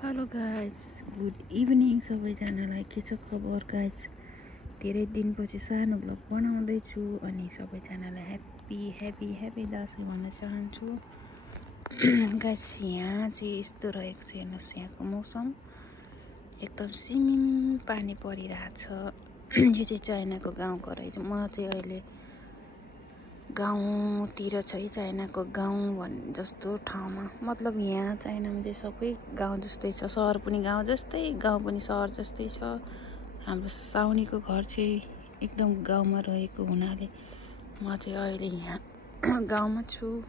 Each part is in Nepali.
हेलो गाइज, गुड इभिनिङ सबैजनालाई। के छ खबर गाइज? धेरै दिनपछि सानो ब्लग बनाउँदैछु अनि सबैजनालाई ह्याप्पी दसैँ भन्न चाहन्छु। गाइज यहाँ चाहिँ यस्तो रहेको छ, हेर्नुहोस् यहाँको मौसम एकदम सिमिम पानी परिरहेछ। यो चाहिँ चाइनाको गाउँको रहेछ। म चाहिँ अहिले गाउँतिर छ, चाइनाको गाउँ जस्तो ठाउँमा। मतलब यहाँ चाइनामा चाहिँ सबै गाउँ जस्तै छ, सहर पनि गाउँ जस्तै, गाउँ पनि सहर जस्तै छ। हाम्रो साउनीको घर चाहिँ एकदम गाउँमा रहेको हुनाले म चाहिँ अहिले यहाँ गाउँमा छु।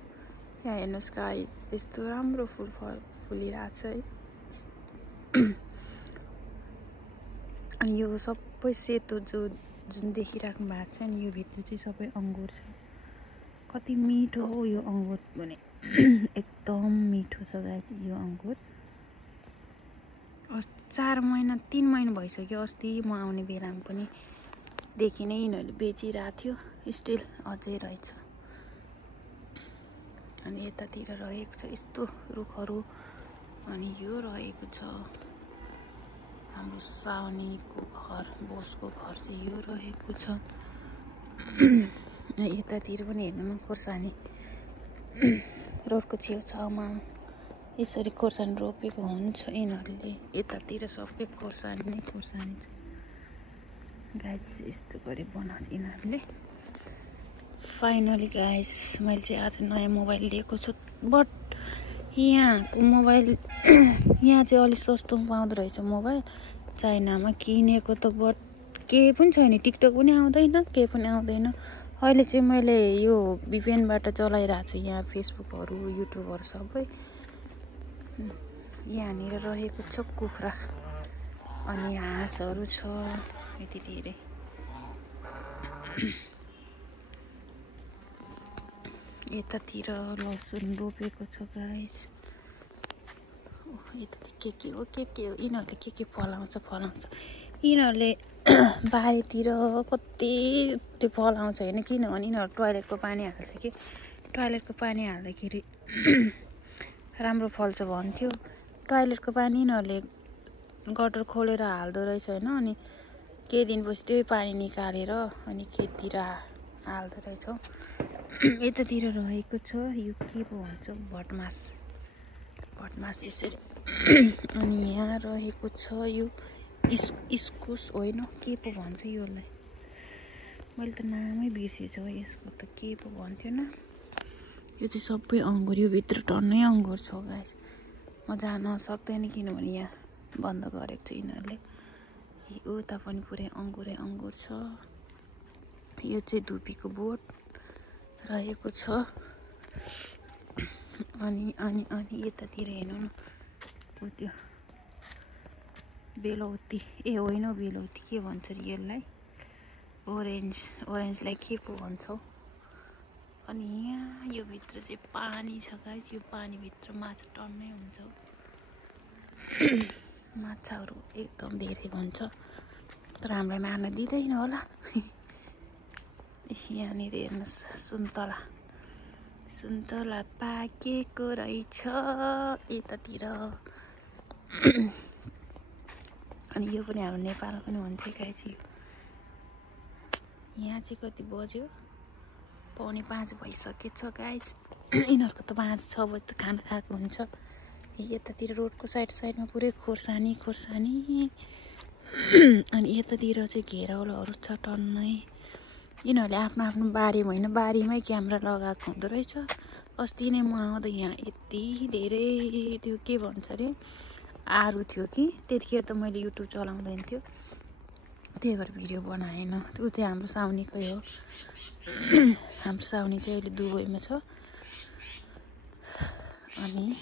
यहाँ हेर्नुहोस् गाइस, यस्तो राम्रो फुल फुलिरहेछ है। अनि यो सबै सेतो जुन देखिराख्नु भएको छ नि, यो भित्र चाहिँ सबै अङ्गुर छ। कति मिठो हो यो अङ्गुर भने एकदम मिठो छ गाइस यो अङ्गुर। 3 महिना भइसक्यो। अस्ति म आउने बेलामा पनि देखि नै यिनीहरूले बेचिरहेको थियो, स्टिल अझै रहेछ। अनि यतातिर रहेको छ यस्तो रुखहरू। अनि यो रहेको छ हाम्रो साउनीको घर, बोसको घर चाहिँ यो रहेको छ। यतातिर पनि हेर्नु न, खोर्सानी रोडको छेउछाउमा यसरी खोर्सानी रोपेको हुन्छ यिनीहरूले। यतातिर सबै खोर्सानी नै खोर्सानी छ गाइस। यस्तो गरी बनाउँछ यिनीहरूले। फाइनली गाइस, मैले चाहिँ आज नयाँ मोबाइल लिएको छु। बट यहाँको मोबाइल यहाँ चाहिँ अलिक सस्तोमा पाउँदो रहेछ मोबाइल चाइनामा। किनेको त बट केही पनि छैन, टिकटक पनि आउँदैन, केही पनि आउँदैन। अहिले चाहिँ मैले यो VPN-बाट चलाइरहेको छु यहाँ फेसबुकहरू, युट्युबहरू सबै। यहाँनिर रहेको छ कुखुरा अनि हाँसहरू छ यति धेरै। यतातिर लसुन रोपेको छ गाइस। यतातिर के हो यिनीहरूले के फलाउँछ यिनीहरूले बारीतिर कति त्यो फलाउँछ होइन। किनभने यिनीहरू टोयलेटको पानी हाल्छ कि टोयलेटको पानी हाल्दाखेरि राम्रो फल्छ भन्थ्यो। टोयलेटको पानी यिनीहरूले गटर खोलेर हाल्दो रहेछ होइन। अनि केही दिनपछि त्यही पानी निकालेर अनि खेततिर हाल्दो रहेछ। यतातिर रहेको छ यो के पो भन्छ, भटमास यसरी। अनि यहाँ रहेको छ यो इस्कुस होइन, के पो भन्छ यसलाई, मैले त नामै बिर्सेछु यसको त के पो भन्थ्यो न। यो चाहिँ सबै अङ्गुर, यो भित्र टन्नै अङ्गुर छ गाइस। म जान सक्दैन किनभने यहाँ बन्द गरेको छु यिनीहरूले। उता पनि पुरै अङ्गुरै छ। यो चाहिँ धुपीको बोट रहेको छ। अनि यतातिर हेर्नु न, त्यो बेलौती होइन, बेलौती के भन्छ अरे यसलाई, ओरेन्जलाई के पो भन्छौ। अनि यहाँ यो भित्र चाहिँ पानी छ गाइस। यो पानीभित्र माछा टन्नै हुन्छ। माछाहरू एकदम धेरै हुन्छ, तर हामीलाई मार्न दिँदैन होला। यहाँनिर हेर्नुहोस्, सुन्तला पाकेको रहेछ यतातिर। अनि यो पनि हाम्रो नेपालमा पनि हुन्छ गाइस। यहाँ चाहिँ कति बज्यो, 4:45 भइसकेछ गाइस। यिनीहरूको त 5-6 बजी त खाना खाएको हुन्छ। यतातिर रोडको साइडमा पुरै खोर्सानी। अनि यतातिर चाहिँ घेरौलाहरू छ टन्नै। यिनीहरूले आफ्नो बारीमा होइन, बारीमै क्यामेरा लगाएको हुँदो रहेछ। अस्ति नै म आउँदा यहाँ यति धेरै त्यो के भन्छ अरे आरू थियो कि, त्यतिखेर त मैले युट्युब चलाउँदैन थियो, त्यही भएर भिडियो बनाएन। त्यो चाहिँ हाम्रो साउनीकै हो। हाम्रो साउनी चाहिँ अहिले दुबईमा छ। अनि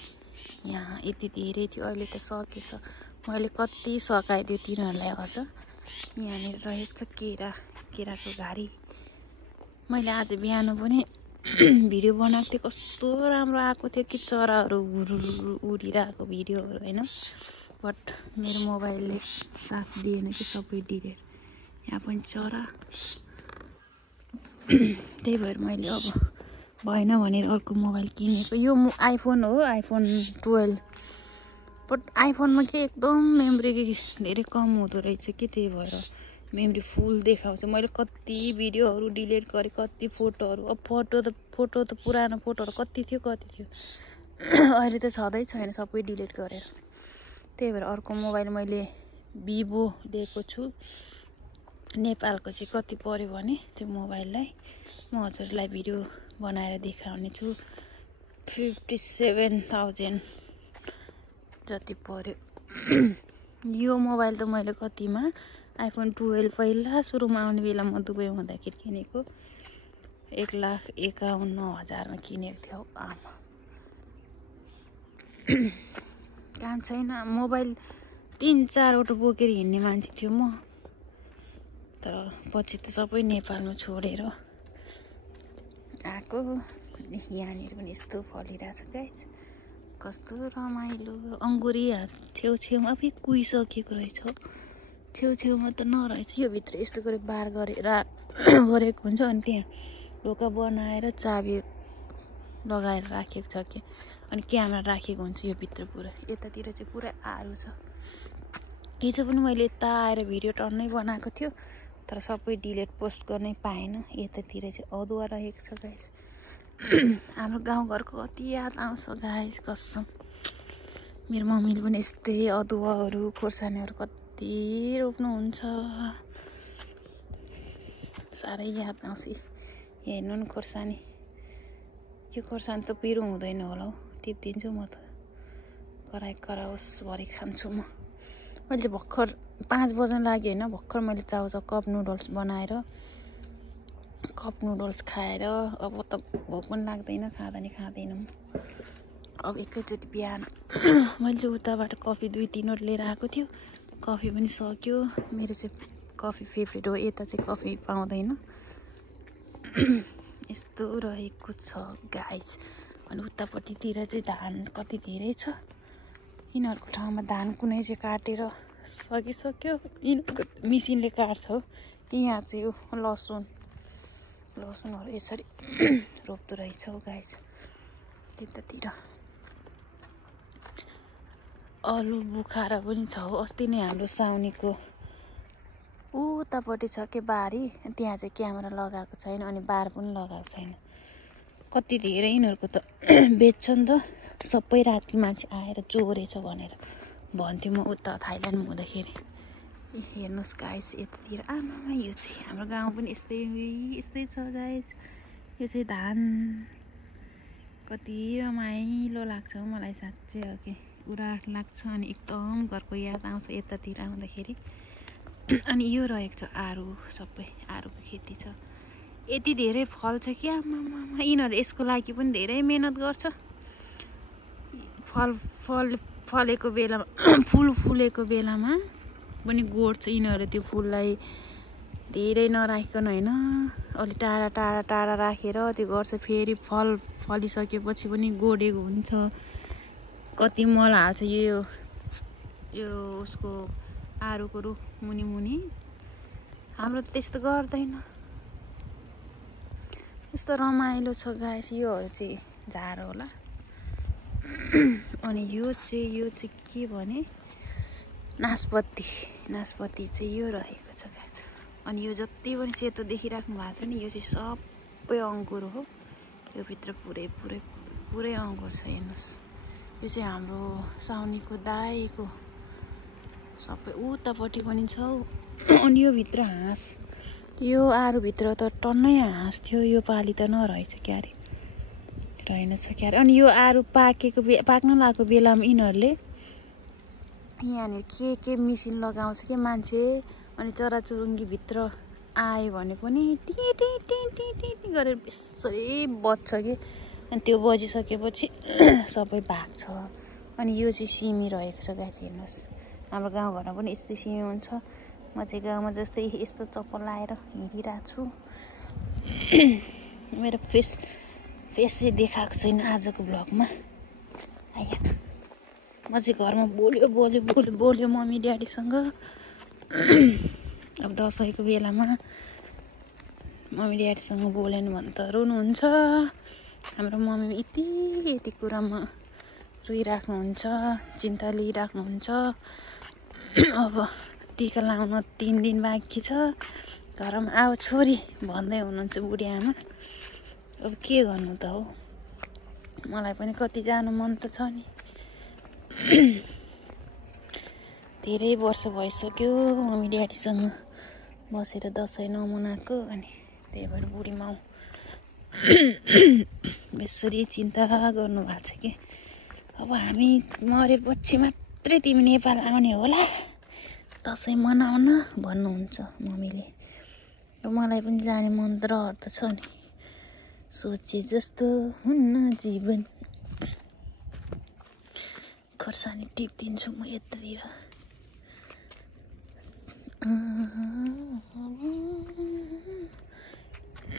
यहाँ यति धेरै थियो, अहिले त सकेछ। मैले कति सकाइदियो तिनीहरूलाई अझ। यहाँनिर रहेको छ केराको घारी। मैले आज बिहान पनि भिडियो बनाएको थिएँ, कस्तो राम्रो आएको थियो कि चराहरू उडिरहेको भिडियोहरू होइन। बट मेरो मोबाइलले साथ दिएन कि, सबै डिलेट। यहाँ पनि चरा, त्यही भएर मैले अब भएन भनेर अर्को मोबाइल किनेको। यो आइफोन हो, आइफोन 12 बट आइफोनमा के एकदम मेमोरी धेरै कम हुँदो रहेछ कि त्यही भएर मेमोरी फुल देखाउँछ। मैले कति भिडियोहरू डिलिट गरेँ, कति फोटोहरू। अब फोटो त पुरानो फोटोहरू कति थियो अहिले त छँदै छैन, सबै डिलिट गरेर। त्यही भएर अर्को मोबाइल मैले भिभो लिएको छु। नेपालको चाहिँ कति पर्यो भने त्यो मोबाइललाई म हजुरलाई भिडियो बनाएर देखाउने छु। 57,000 जति पर्यो। यो मोबाइल त मैले कतिमा आइफोन 12 पहिला सुरुमा आउने बेला म दुबईमा हुँदाखेरि किनेको 1,51,000मा किनेको थियो। आमा काम छैन, मोबाइल 3-4वटा बोकेर हिँड्ने मान्छे थियो म। तर पछि त सबै नेपालमा छोडेर आएको। यहाँनिर पनि यस्तो फलिरहेछ गाइस, कस्तो रमाइलो। अङ्गुरी छेउछेउमा फेरि कुहिसकेको रहेछ। छेउछेउमा त नरहेछ, यो भित्र यस्तो गरेर बार गरेर गरेको हुन्छ। अनि त्यहाँ ढोका बनाएर चाबी लगाएर राखेको छ कि, अनि क्यामेरा राखेको हुन्छ यो भित्र पुरा। यतातिर चाहिँ पुरा आरू छ। हिजो पनि मैले यता आएर भिडियो टन्नै बनाएको थियो, तर सबै डिलिट पोस्ट गर्नै पाएन। यतातिर चाहिँ अदुवा रहेको छ गाइस। हाम्रो गाउँघरको कति याद आउँछ गाइस कसम। मेरो मम्मीले पनि यस्तै अदुवाहरू खोर्सानीहरू कति रोप्नुहुन्छ, साह्रै याद आउँछ। हेर्नु न खोर्सानी, यो खोर्सानी त पिरो हुँदैन होला हौ, टिपिदिन्छु म त। कराओस् भरि खान्छु म। मैले चाहिँ भर्खर 5 बज्न लाग्यो होइन, भर्खर मैले चाउचाउ कप नुडल्स बनाएर कप नुडल्स खाएर अब त भोक पनि लाग्दैन, खाँदा नि खाँदैन म। अब एकैचोटि बिहान मैले चाहिँ उताबाट कफी 2-3वटा लिएर आएको थियो, कफी पनि सक्यो। मेरो चाहिँ कफी फेभरेट हो, यता चाहिँ कफी पाउँदैन। यस्तो रहेको छ गाइस। अनि उतापट्टितिर चाहिँ धान कति धेरै छ। यिनीहरूको ठाउँमा धान कुनै चाहिँ काटेर सकिसक्यो, यिनीहरूको मिसिनले काट्छ हो। यहाँ चाहिँ यो लसुनहरू यसरी रोप्दो रहेछ हौ गाइस। यतातिर आलु बुखारा पनि छ हो। अस्ति नै हाम्रो साउनीको उतापट्टि छ के बारी, त्यहाँ चाहिँ क्यामेरा लगाएको छैन, अनि बार पनि लगाएको छैन। कति धेरै यिनीहरूको त बेच्छ नि त, सबै राति मान्छे आएर चोरेछ भनेर भन्थ्यो म उता थाइल्यान्डमा हुँदाखेरि। हेर्नुहोस् गाइस यतातिर, आमामा यो चाहिँ हाम्रो गाउँ पनि यस्तै छ गाइस। यो चाहिँ धान कति रमाइलो लाग्छ हौ मलाई साँच्चै हो कि, उराठ लाग्छ। अनि एकदम घरको याद आउँछ यतातिर आउँदाखेरि। अनि यो रहेको छ आरू, सबै आरूको खेती छ। यति धेरै फल्छ कि आमामा, यिनीहरू यसको लागि पनि धेरै मेहनत गर्छ। फलेको बेलामा फुलेको बेलामा पनि गोड्छ यिनीहरू। त्यो फुललाई धेरै नराखिकन होइन, अलि टाढा राखेर त्यो गर्छ। फेरि फलिसकेपछि पनि गोडेको हुन्छ। कति मल हाल्छ यो उसको आरूको रुख मुनि। हाम्रो त्यस्तो गर्दैन। यस्तो रमाइलो छ गाइस। योहरू चाहिँ झार होला। अनि यो चाहिँ के भने नासपति चाहिँ यो रहेको छ गाइस। अनि यो जति पनि सेतो देखिराख्नु भएको छ नि, यो चाहिँ सबै अङ्गुर हो। यो भित्र पुरै अङ्गुर छ। हेर्नुहोस्, यो चाहिँ हाम्रो साउनीको दाइको सबै उतापट्टि पनि छ। अनि यो भित्र हाँस, यो आरूभित्र त टन्नै हाँस थियो। यो पालि त नरहेछ क्यारे, रहेनछ क्यारे। अनि यो आरू पाक्न लागेको बेलामा यिनीहरूले यहाँनिर के मिसिन लगाउँछ कि मान्छे। अनि चराचुरुङ्गीभित्र आयो भने पनि टी गरेर यसरी बज्छ कि, अनि त्यो बजिसकेपछि सबै भाग्छ। अनि यो चाहिँ सिमी रहेको छ गाइस। हेर्नुहोस्, हाम्रो गाउँघरमा पनि यस्तै सिमी हुन्छ। म चाहिँ गाउँमा जस्तै यस्तो चप्पल लाएर हिँडिरहेको छु। मेरो फेस चाहिँ देखाएको छैन आजको भ्लगमा। आया, म चाहिँ घरमा बोल्यो मम्मी ड्याडीसँग। अब दसैँको बेलामा मम्मी ड्याडीसँग बोलेन भने त रुनुहुन्छ। हाम्रो मम्मी यति कुरामा रोइराख्नुहुन्छ, चिन्ता लिइराख्नुहुन्छ। अब टिका लाउन 3 दिन बाँकी छ, घरमा आऊ छोरी भन्दै हुनुहुन्छ बुढी आमा। अब के गर्नु त हो, मलाई पनि कति जानु मन त छ नि। धेरै वर्ष भइसक्यो मम्मी ड्याडीसँग बसेर दसैँ नमनाएको, अनि त्यही भएर बुढी माउ यसरी चिन्ता गर्नुभएको छ कि अब हामी मरेपछि मात्रै तिमी नेपाल आउने होला दसैँ मनाउन भन्नुहुन्छ मम्मीले। मलाई पनि जाने मन त रहर त छ नि, सोचे जस्तो हुन्न जीवन। खोर्सानी टिप्दिन्छु म यतातिर।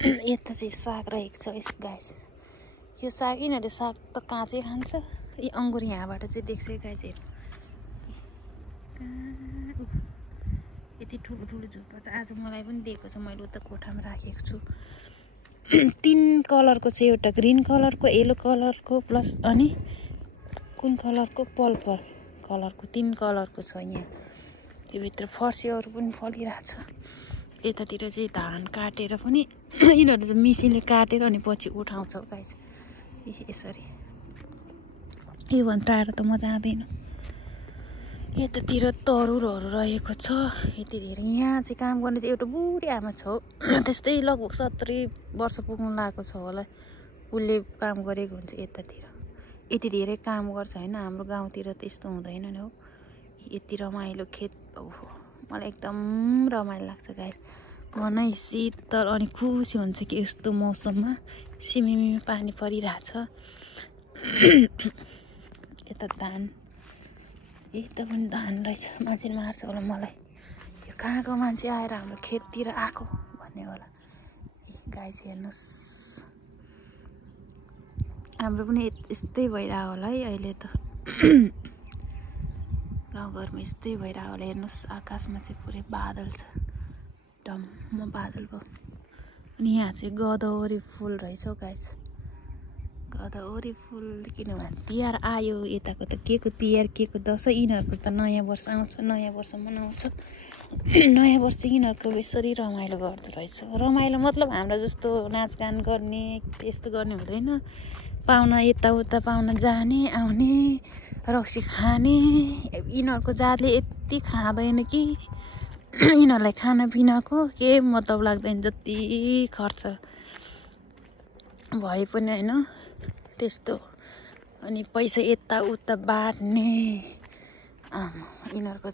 यता चाहिँ साग रहेको छ गाइस। यो साग यिनीहरूले साग त काँचै खान्छ। यी अङ्गुर यहाँबाट चाहिँ देख्छ गाइस, यति ठुलो ठुलो झुप्पा छ। आज मलाई पनि दिएको छ, मैले उता कोठामा राखेको छु। 3 कलरको छ, एउटा ग्रिन कलरको, येलो कलरको, प्लस अनि कुन कलरको, पर्पल कलरको, 3 कलरको छ यहाँ। यो भित्र फर्सीहरू पनि फलिरहेछ। यतातिर चाहिँ धान काटेर पनि यिनीहरू चाहिँ मिसिनले काटेर अनि पछि उठाउँछ गाइस यसरी। योभन्दा टाढो त म जाँदैन। यतातिर तरुलहरू रहेको छ यति धेरै। यहाँ चाहिँ काम गर्ने चाहिँ एउटा बुढी आमा छ, त्यस्तै लगभग 70 वर्ष पुग्नु लागेको छ होला। उसले काम गरेको हुन्छ यतातिर। यति धेरै काम गर्छ होइन, हाम्रो गाउँतिर त्यस्तो हुँदैन नि हो। यति रमाइलो खेत, मलाई एकदम रमाइलो लाग्छ गाइस। मनै शीतल अनि खुसी हुन्छ कि यस्तो मौसममा सिमिमी पानी परिरहेछ। यता धान, यता पनि धान रहेछ। मान्छे मार्छ होला मलाई, यो कहाँको मान्छे आएर हाम्रो खेततिर आएको भन्ने होला। गाइस हेर्नुहोस्, हाम्रो पनि यस्तै भइरहेको होला है अहिले त। गाउँघरमा यस्तै भइरहेको होला। हेर्नुहोस् आकाशमा चाहिँ पुरै बादल छ, डम्म बादल भयो। अनि यहाँ चाहिँ गदावरी फुल रहेछ हौ गाइस, गदावरी फुल। किनभने तिहार आयो, यताको त के को तिहार के को दसैँ, यिनीहरूको त नयाँ वर्ष आउँछ, नयाँ वर्ष मनाउँछ। नयाँ वर्ष यिनीहरूको यसरी रमाइलो गर्दो रहेछ। रमाइलो मतलब हाम्रो जस्तो नाचगान गर्ने त्यस्तो गर्ने हुँदैन। पाहुना यताउता पाहुना जाने आउने रक्सी खाने। यिनीहरूको जातले यति खाँदैन कि यिनीहरूलाई खानापिनाको के मतलब लाग्दैन, जति खर्च भए पनि होइन त्यस्तो। अनि पैसा यताउता बाँड्ने। यिनीहरूको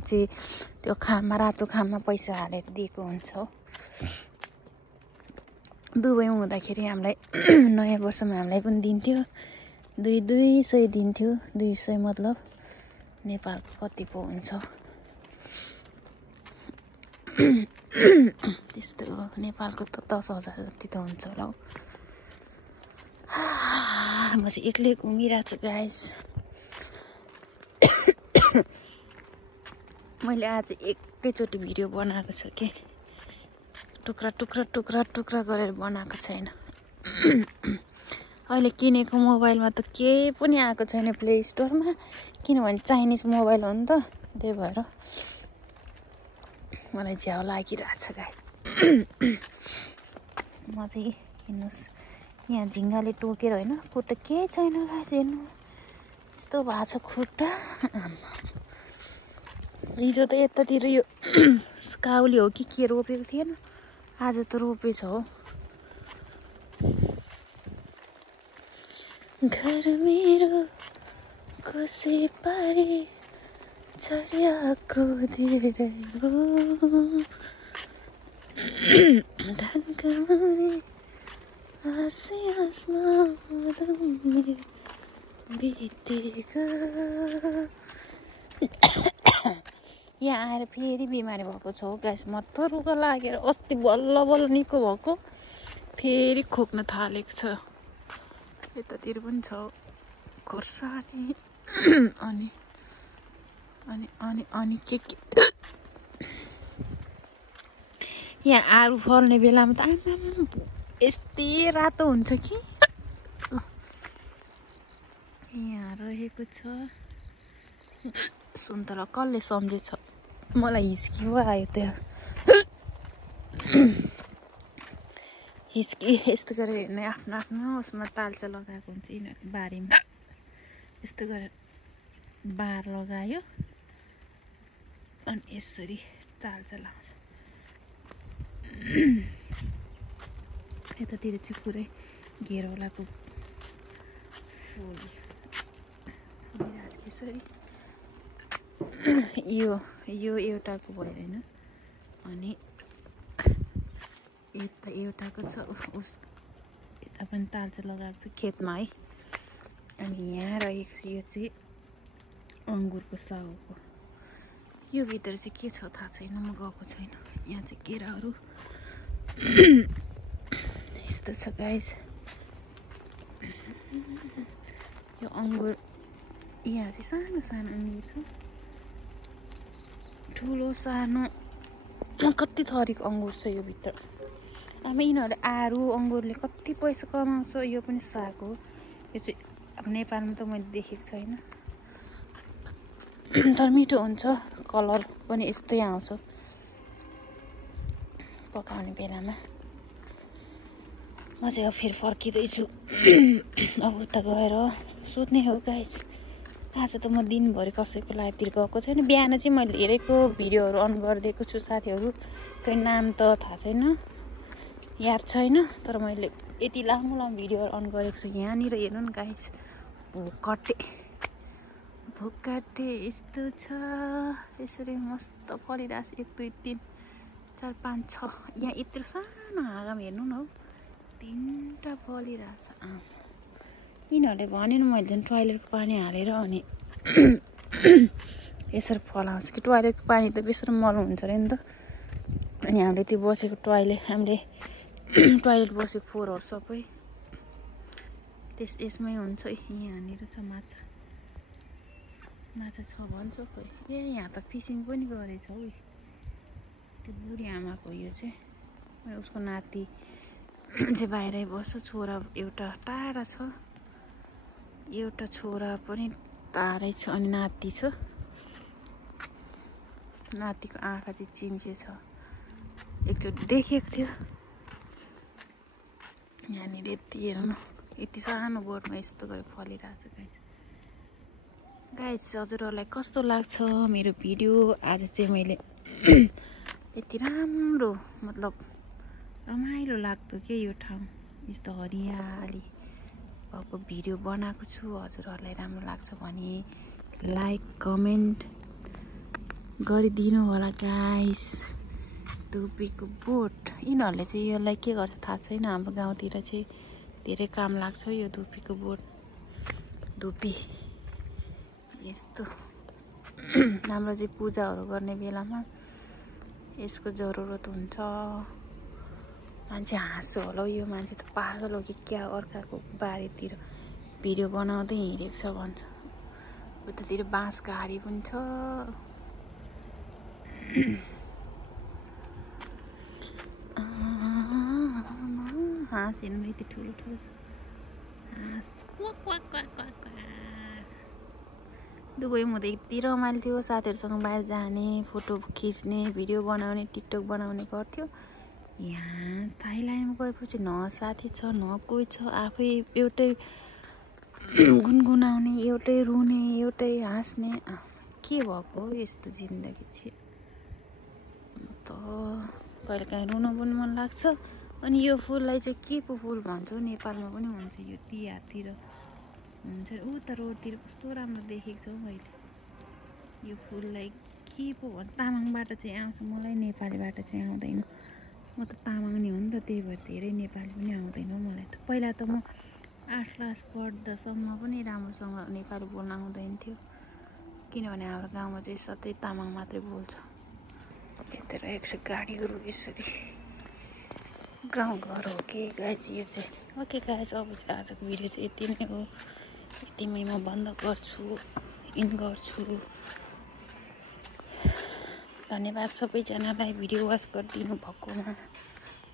चाहिँ त्यो खाममा, रातो खाममा पैसा हालेर दिएको हुन्छ। दुबईमा हुँदाखेरि हामीलाई नयाँ वर्षमा हामीलाई पनि दिन्थ्यो 200 दिन्थ्यो। 200 मतलब नेपालको कति पो हुन्छ त्यस्तो हो। नेपालको त 10,000 जति त हुन्छ होला हौ। म चाहिँ एक्लै घुमिरहेको छु गाइस। मैले आज एकैचोटि भिडियो बनाएको छु कि टुक्रा टुक्रा टुक्रा टुक्रा गरेर बनाएको छैन। अहिले किनेको मोबाइलमा त केही पनि आएको छैन प्ले स्टोरमा, किनभने चाइनिज मोबाइल हो नि त, त्यही भएर मलाई झ्याउ लागिरहेछ गाइस। म चाहिँ हेर्नुहोस् यहाँ झिङ्गाले टोकेर होइन, खुट्टा केही छैन गाइस। हेर्नु यस्तो भएको छ खुट्टा। हिजो त यतातिर यो काउली हो कि के रोपेको थिएन, आज त रोपेछ हो। घर मेरो कसै पारी छरियाको धेरै हो, धन कमाउने आसे आसमा बितेको। यहाँ आएर फेरि बिमारी भएको छ हो गाइस। म त रुगा लागेर अस्ति बल्ल बल्ल निको भएको, फेरि खोक्न थालेको छ। यतातिर पनि छ खोर्सानी अनि अनि अनि अनि के यहाँ आलु फल्ने बेलामा त आमा यस्तै रातो हुन्छ कि। रहेको छ। सुन्तला कसले सम्झेछ मलाई हिस्की आयो त्यो हिस्की यस्तो गरेर हेर्ने आफ्नो आफ्नो उसमा तालचा लगाएको हुन्छ यिनीहरूको बारीमा यस्तो गरेर बार लगायो अनि यसरी तालचा लाउँछ। यतातिर चाहिँ पुरै घेरौलाको फुल यसरी यो एउटाको भयो होइन अनि यता एउटाको छ उस यता पनि तालचा लगाएको छ खेतमा है। अनि यहाँ रहेको छ यो चाहिँ अङ्गुरको साउको यो भित्र चाहिँ के छ थाहा छैन म गएको छैन। यहाँ चाहिँ केराहरू यस्तो छ गाइस। यो अङ्गुर यहाँ चाहिँ सानो सानो अङ्गुर छ ठुलो सानो कति थरीको अङ्गुर छ यो भित्र। अब यिनीहरूले आरू अङ्गुरले कति पैसा कमाउँछ। यो पनि साग हो यो चाहिँ अब नेपालमा त मैले देखेको छैन तर मिठो हुन्छ कलर पनि यस्तै आउँछ पकाउने बेलामा। म चाहिँ अब फेरि फर्किँदैछु अब उता गएर सोध्ने हो गाइस। आज त म दिनभरि कसैको लाइभतिर गएको छैन। बिहान चाहिँ मैले धेरैको भिडियोहरू अन गरिदिएको छु साथीहरू कोही नाम त थाहा छैन याद छैन तर मैले यति लामो लामो भिडियोहरू अन गरेको छु। यहाँनिर हेर्नु न गाइस भोकाटे यस्तो छ यसरी मस्त फलिरहेछ 1 2 3 4 5 6 यहाँ यत्रो सानो हाँगामा हेर्नु न हौ 3टा फलिरहेछ। यिनीहरूले भने नि मैले झन् टोयलेटको पानी हालेर अनि यसरी फलाउँछ कि टोयलेटको पानी त बेसरी मल हुन्छ अरे नि त। अनि हामीले त्यो बसेको हामीले टोयलेट बसेको फोहोरहरू सबै यसमै हुन्छ। यहाँनिर छ माछा छ भन्छ खोइ यहाँ त फिसिङ पनि गरेछ हौ। त्यो बुढी आमाको यो चाहिँ उसको नाति चाहिँ बाहिरै बस्छ छोरा एउटा टाढा छ एउटा छोरा पनि टाढै छ अनि नाति छ। नातिको आँखा चाहिँ चिम्चे छ एकचोटि देखेको थियो। यहाँनिर यति हेर्नु यति सानो बोटमा यस्तो गरेर फलिरहेछ गाइस। हजुरहरूलाई कस्तो लाग्छ मेरो भिडियो? आज चाहिँ मैले यति राम्रो मतलब रमाइलो लाग्दो के यो ठाउँ यस्तो हरियाली भएको भिडियो बनाएको छु। हजुरहरूलाई राम्रो लाग्छ भने लाइक कमेन्ट गरिदिनु होला गाइस। धुपीको बोट यिनीहरूले चाहिँ यसलाई के गर्छ थाहा छैन। हाम्रो गाउँतिर चाहिँ धेरै काम लाग्छ यो धुपीको बोट। धुपी यस्तो हाम्रो चाहिँ पूजाहरू गर्ने बेलामा यसको जरुरत हुन्छ। मान्छे हाँस्छ होला यो मान्छे त पागल हो कि क्या अर्काको बारीतिर भिडियो बनाउँदै हिँडेको छ भन्छ। उतातिर बाँसको हारी पनि छ। हाँस हेर्नु यति ठुलो ठुलो छ हाँस दुबईमा हुँदा यति रमाइलो थियो। साथीहरूसँग बाहिर जाने फोटो खिच्ने भिडियो बनाउने टिकटक बनाउने गर्थ्यो। यहाँ थाइल्यान्डमा गएपछि न साथी छ न कोही छ आफै एउटै गुनगुनाउने एउटै रुने एउटै हाँस्ने के भएको हो यस्तो जिन्दगी चाहिँ। त कहिलेकाहीँ रुन पनि मन लाग्छ। अनि यो फुललाई चाहिँ के पो फुल भन्छौ नेपालमा पनि हुन्छ यो तिहारतिर हुन्छ। उता रोडतिर कस्तो राम्रो देखेको छु मैले यो फुललाई के पो भन्छ। तामाङबाट चाहिँ आउँछ मलाई नेपालीबाट चाहिँ आउँदैन। म त तामाङ नि हो नि त त्यही भएर धेरै नेपाली पनि आउँदैन मलाई त। पहिला त म 8 क्लास पढ्दासम्म पनि राम्रोसँग नेपाली बोल्न आउँदैन थियो किनभने हाम्रो गाउँमा चाहिँ सधैँ तामाङ मात्रै बोल्छ। यता रहेको छ गाडीहरू यसरी गाउँघर हो कि गाइस यो चाहिँ। ओके गाइस अब चाहिँ आजको भिडियो चाहिँ यति नै हो। यतिमै म बन्द गर्छु इन गर्छु। धन्यवाद सबैजनालाई भिडियो वाच गरिदिनु भएकोमा।